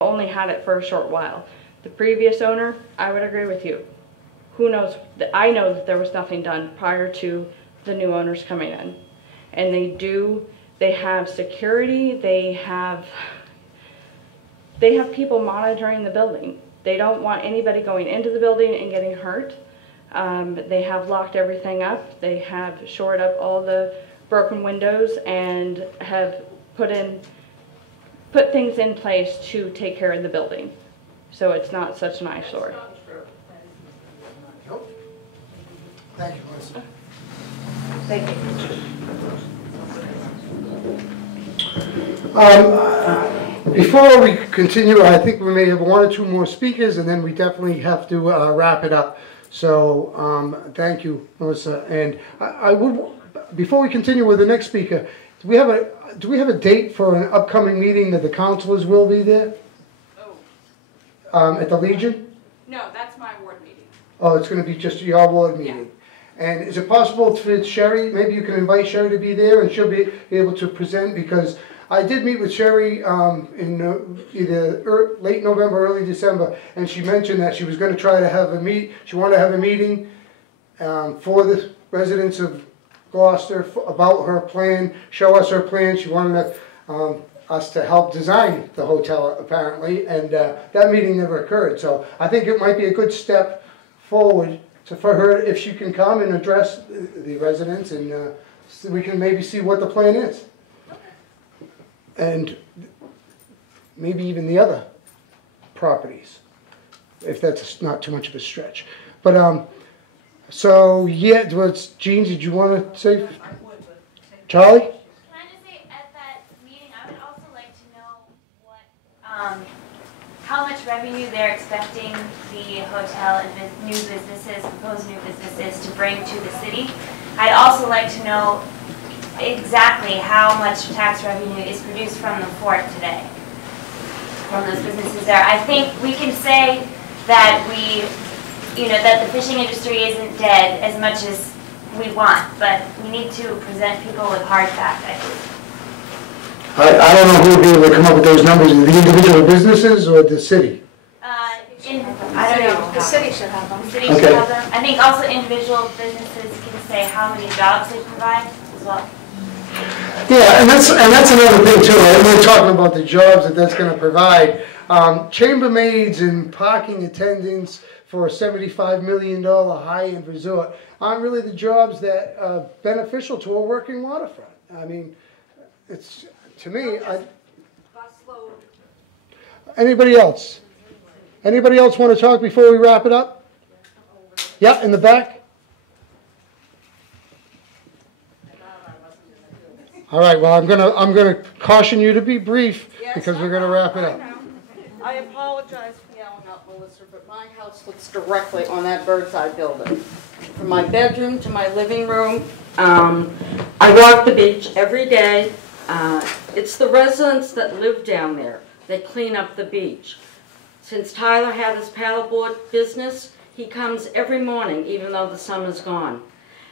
only had it for a short while. The previous owner, I would agree with you. Who knows? I know that there was nothing done prior to the new owners coming in. And they have security, they have people monitoring the building. They don't want anybody going into the building and getting hurt. They have locked everything up. They have shored up all the broken windows and have put things in place to take care of the building, so it's not such an eyesore. Nope. Thank you, Melissa. Thank you. Before we continue, I think we may have one or two more speakers, and then we definitely have to wrap it up. So thank you, Melissa. And I would, before we continue with the next speaker, do we have a date for an upcoming meeting that the councilors will be there? Oh. At the Legion? No, that's my ward meeting. Oh, it's going to be just your ward meeting. Yeah. And is it possible for Sherry, maybe you can invite Sherry to be there and she'll be able to present, because I did meet with Sherry in either late November, early December, and she mentioned that she was going to try to have she wanted to have a meeting for the residents of Gloucester about her plan, show us her plan. She wanted us to help design the hotel, apparently, and that meeting never occurred. So I think it might be a good step forward for her, if she can come and address the residents, and so we can maybe see what the plan is. And maybe even the other properties, if that's not too much of a stretch. But so yeah, Jean, did you want to say? Charlie? Can I just say, at that meeting, I would also like to know what, how much revenue they're expecting the hotel and new businesses, proposed new businesses, to bring to the city. I'd also like to know exactly how much tax revenue is produced from the fort today, from those businesses there. I think we can say that that the fishing industry isn't dead as much as we want, but we need to present people with hard fact, I think. I don't know who would be able to come up with those numbers, the individual businesses or the city? I don't know. The city should have them. The city should have them. I think also individual businesses can say how many jobs they provide as well. Yeah, and that's another thing too. We're talking about the jobs that's going to provide. Chambermaids and parking attendants for a $75 million high-end resort aren't really the jobs that are beneficial to a working waterfront. I mean, it's, to me, anybody else? Anybody else want to talk before we wrap it up? Yeah, in the back. All right. Well, I'm gonna caution you to be brief, because we're gonna wrap it up. I apologize for yelling out, Melissa, but my house looks directly on that bird's eye building. From my bedroom to my living room. I walk the beach every day. It's the residents that live down there that clean up the beach. Since Tyler had his paddleboard business, he comes every morning, even though the summer's gone.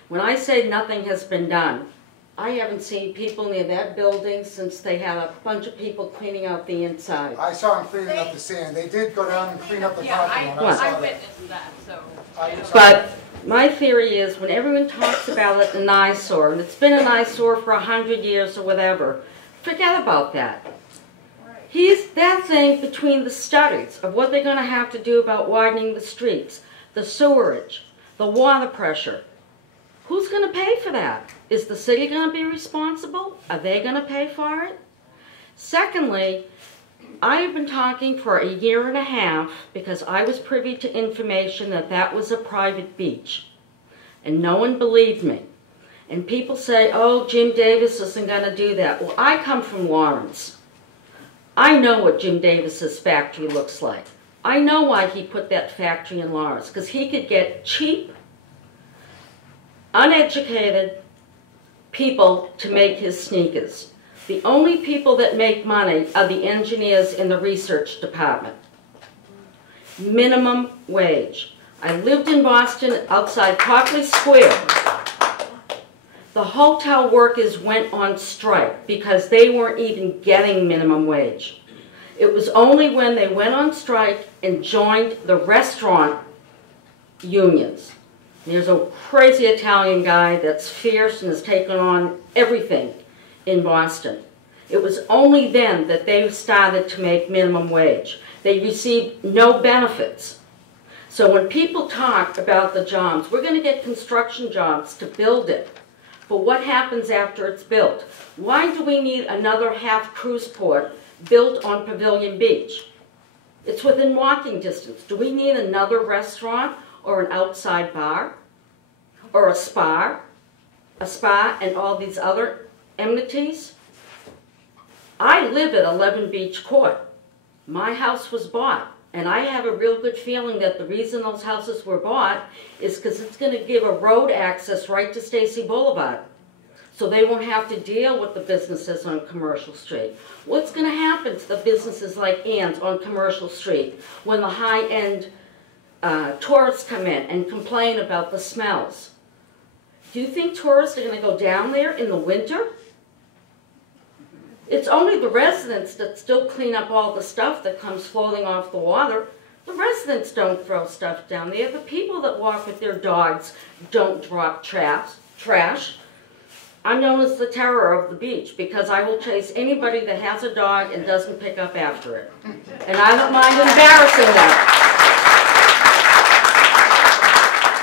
When I say nothing has been done, I haven't seen people near that building since they had a bunch of people cleaning out the inside. I saw them cleaning up the sand. They did go down and clean up the parking lot. I witnessed that, so. But my theory is, when everyone talks about it an eyesore, and it's been an eyesore for 100 years or whatever, forget about that. He's that thing between the studies of what they're going to have to do about widening the streets, the sewerage, the water pressure. Who's going to pay for that? Is the city going to be responsible? Are they going to pay for it? Secondly, I have been talking for a year and a half, because I was privy to information that that was a private beach. And no one believed me. And people say, oh, Jim Davis isn't going to do that. Well, I come from Lawrence. I know what Jim Davis's factory looks like. I know why he put that factory in Lawrence, because he could get cheap, uneducated people to make his sneakers. The only people that make money are the engineers in the research department. Minimum wage. I lived in Boston outside Copley Square. The hotel workers went on strike because they weren't even getting minimum wage. It was only when they went on strike and joined the restaurant unions. There's a crazy Italian guy that's fierce and has taken on everything in Boston. It was only then that they started to make minimum wage. They received no benefits. So when people talk about the jobs, we're going to get construction jobs to build it. But what happens after it's built? Why do we need another half cruise port built on Pavilion Beach? It's within walking distance. Do we need another restaurant or an outside bar or a spa and all these other amenities? I live at 11 Beach Court. My house was bought, and I have a real good feeling that the reason those houses were bought is because it's going to give a road access right to Stacy Boulevard. So they won't have to deal with the businesses on Commercial Street. What's going to happen to the businesses like Ann's on Commercial Street when the high-end tourists come in and complain about the smells? Do you think tourists are going to go down there in the winter? It's only the residents that still clean up all the stuff that comes floating off the water. The residents don't throw stuff down there. The people that walk with their dogs don't drop trash. I'm known as the terror of the beach because I will chase anybody that has a dog and doesn't pick up after it. And I don't mind embarrassing them.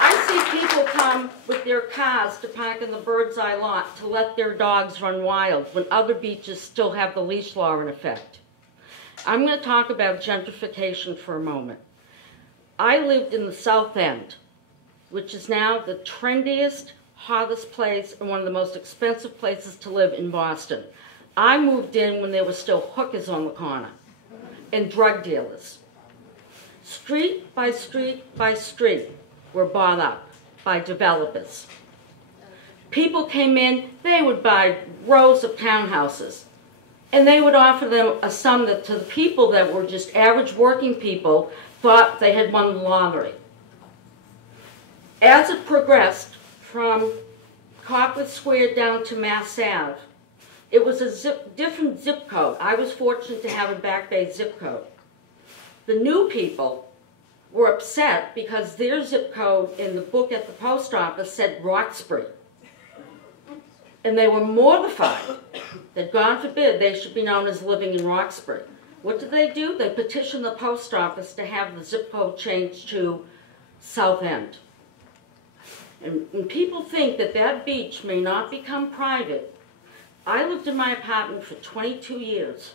I see people come with their cars to park in the Bird's Eye lot to let their dogs run wild when other beaches still have the leash law in effect. I'm going to talk about gentrification for a moment. I lived in the South End, which is now the trendiest, hottest place and one of the most expensive places to live in Boston. I moved in when there were still hookers on the corner and drug dealers. Street by street by street were bought up by developers. People came in, they would buy rows of townhouses, and they would offer them a sum that to the people that were just average working people thought they had won the lottery. As it progressed from Copley Square down to Mass Ave, it was a different zip code. I was fortunate to have a Back Bay zip code. The new people were upset because their zip code in the book at the post office said Roxbury. And they were mortified that, God forbid, they should be known as living in Roxbury. What did? They petitioned the post office to have the zip code changed to South End. And when people think that that beach may not become private, I lived in my apartment for 22 years.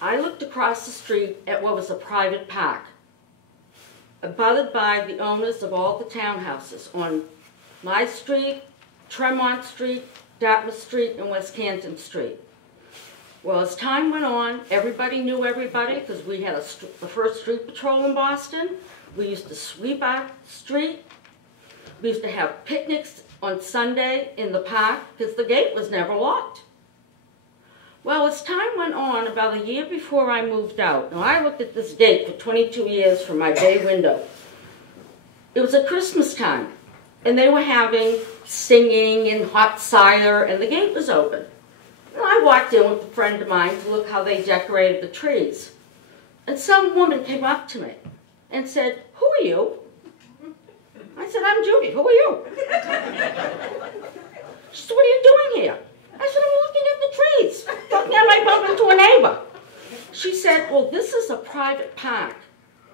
I looked across the street at what was a private park, abutted by the owners of all the townhouses on my street, Tremont Street, Dartmouth Street, and West Canton Street. Well, as time went on, everybody knew everybody because we had the first street patrol in Boston. We used to sweep our street. We used to have picnics on Sunday in the park because the gate was never locked. Well, as time went on, about a year before I moved out, now I looked at this gate for 22 years from my bay window. It was at Christmas time, and they were having singing and hot cider, and the gate was open. And I walked in with a friend of mine to look how they decorated the trees. And some woman came up to me and said, "Who are you?" I said, "I'm Judy. Who are you?" She said, "What are you doing here?" I said, "I'm looking at the trees. Looking at my bump into a neighbor." She said, "Well, this is a private park,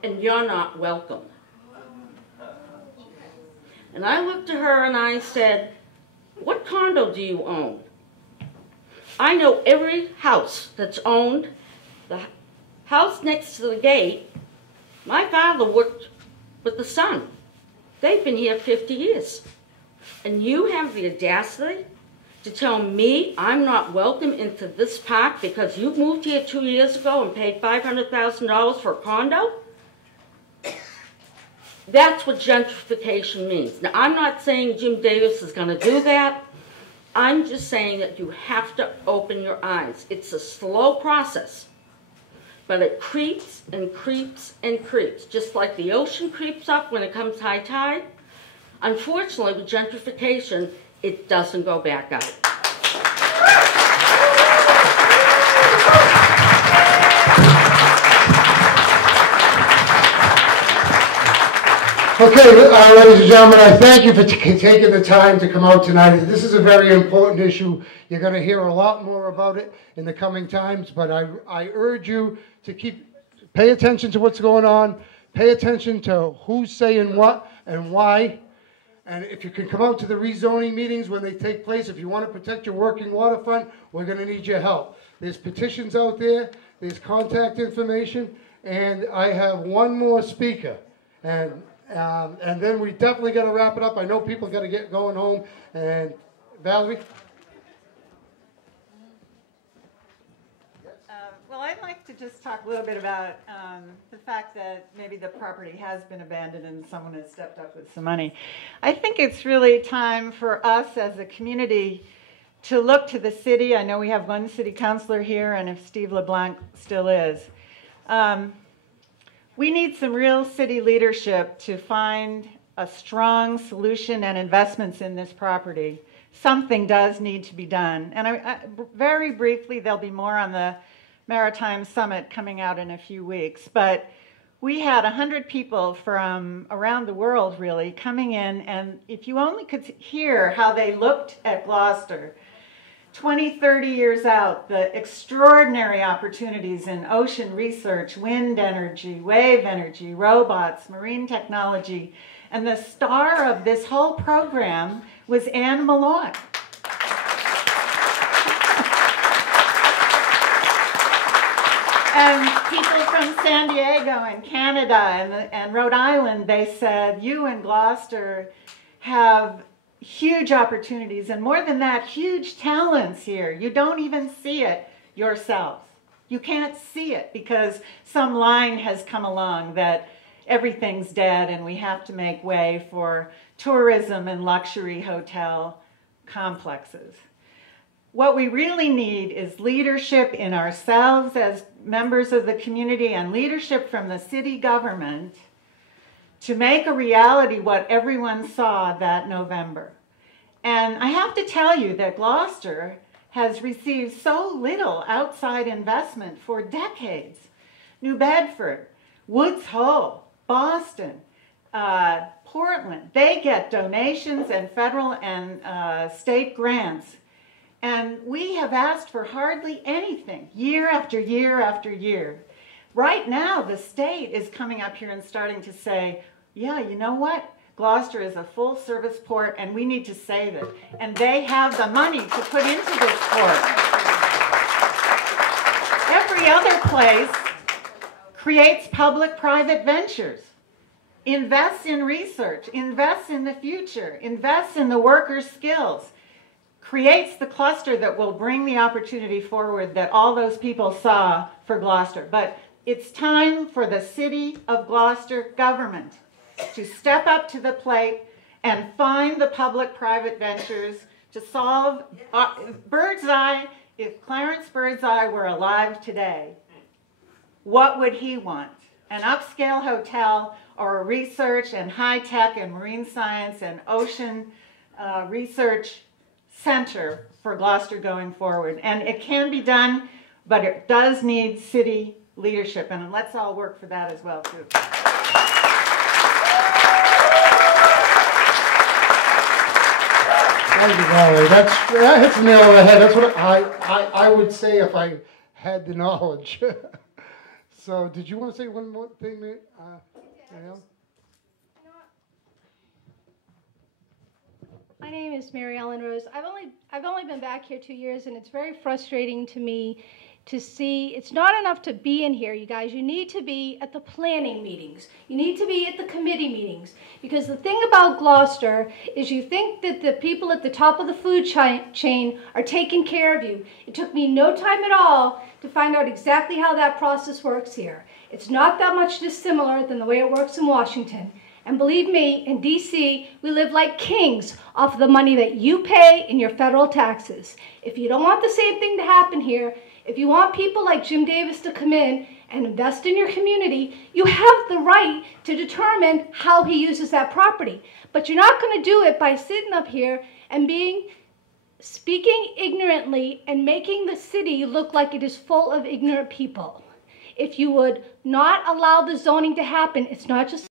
and you're not welcome." And I looked at her and I said, "What condo do you own?" I know every house that's owned. The house next to the gate, my father worked with the son. They've been here 50 years. And you have the audacity to tell me I'm not welcome into this park because you moved here 2 years ago and paid $500,000 for a condo? That's what gentrification means. Now, I'm not saying Jim Davis is going to do that. I'm just saying that you have to open your eyes. It's a slow process, but it creeps and creeps and creeps, just like the ocean creeps up when it comes high tide. Unfortunately, with gentrification, it doesn't go back out. Okay, ladies and gentlemen, I thank you for taking the time to come out tonight. This is a very important issue. You're going to hear a lot more about it in the coming times, but I urge you to pay attention to what's going on, pay attention to who's saying what and why, and if you can come out to the rezoning meetings when they take place, if you want to protect your working waterfront, we're going to need your help. There's petitions out there, there's contact information, and I have one more speaker. And then we definitely got to wrap it up. I know people got to get going home. And Valerie? Well, I'd like to just talk a little bit about the fact that maybe the property has been abandoned and someone has stepped up with some money. I think it's really time for us as a community to look to the city. I know we have one city councilor here, and if Steve LeBlanc still is. We need some real city leadership to find a strong solution and investments in this property. Something does need to be done. And very briefly, there'll be more on the Maritime Summit coming out in a few weeks. But we had 100 people from around the world, really, coming in. And if you only could hear how they looked at Gloucester, 20, 30 years out, the extraordinary opportunities in ocean research, wind energy, wave energy, robots, marine technology, and the star of this whole program was Anne Malloy. And people from San Diego and Canada and Rhode Island, they said, you in Gloucester have huge opportunities, and more than that, huge talents here. You don't even see it yourselves. You can't see it because some line has come along that everything's dead and we have to make way for tourism and luxury hotel complexes. What we really need is leadership in ourselves as members of the community and leadership from the city government to make a reality what everyone saw that November. And I have to tell you that Gloucester has received so little outside investment for decades. New Bedford, Woods Hole, Boston, Portland, they get donations and federal and state grants. And we have asked for hardly anything, year after year after year. Right now, the state is coming up here and starting to say, yeah, you know what? Gloucester is a full-service port, and we need to save it. And they have the money to put into this port. Every other place creates public-private ventures, invests in research, invests in the future, invests in the workers' skills, creates the cluster that will bring the opportunity forward that all those people saw for Gloucester. But it's time for the City of Gloucester government to step up to the plate and find the public-private ventures to solve Birdseye. If Clarence Birdseye were alive today, what would he want? An upscale hotel or a research and high-tech and marine science and ocean research center for Gloucester going forward? And it can be done, but it does need city leadership, and let's all work for that as well, too. Thank you, Valerie. That hits the nail on the head. That's what I would say if I had the knowledge. So, did you want to say one more thing, Marielle? My name is Mary Ellen Rose. I've only been back here 2 years, and it's very frustrating to me to see it's not enough to be in here, you guys. You need to be at the planning meetings. You need to be at the committee meetings. Because the thing about Gloucester is you think that the people at the top of the food chain are taking care of you. It took me no time at all to find out exactly how that process works here. It's not that much dissimilar than the way it works in Washington. And believe me, in D.C., we live like kings off of the money that you pay in your federal taxes. If you don't want the same thing to happen here, if you want people like Jim Davis to come in and invest in your community, you have the right to determine how he uses that property. But you're not going to do it by sitting up here and speaking ignorantly and making the city look like it is full of ignorant people. If you would not allow the zoning to happen, it's not just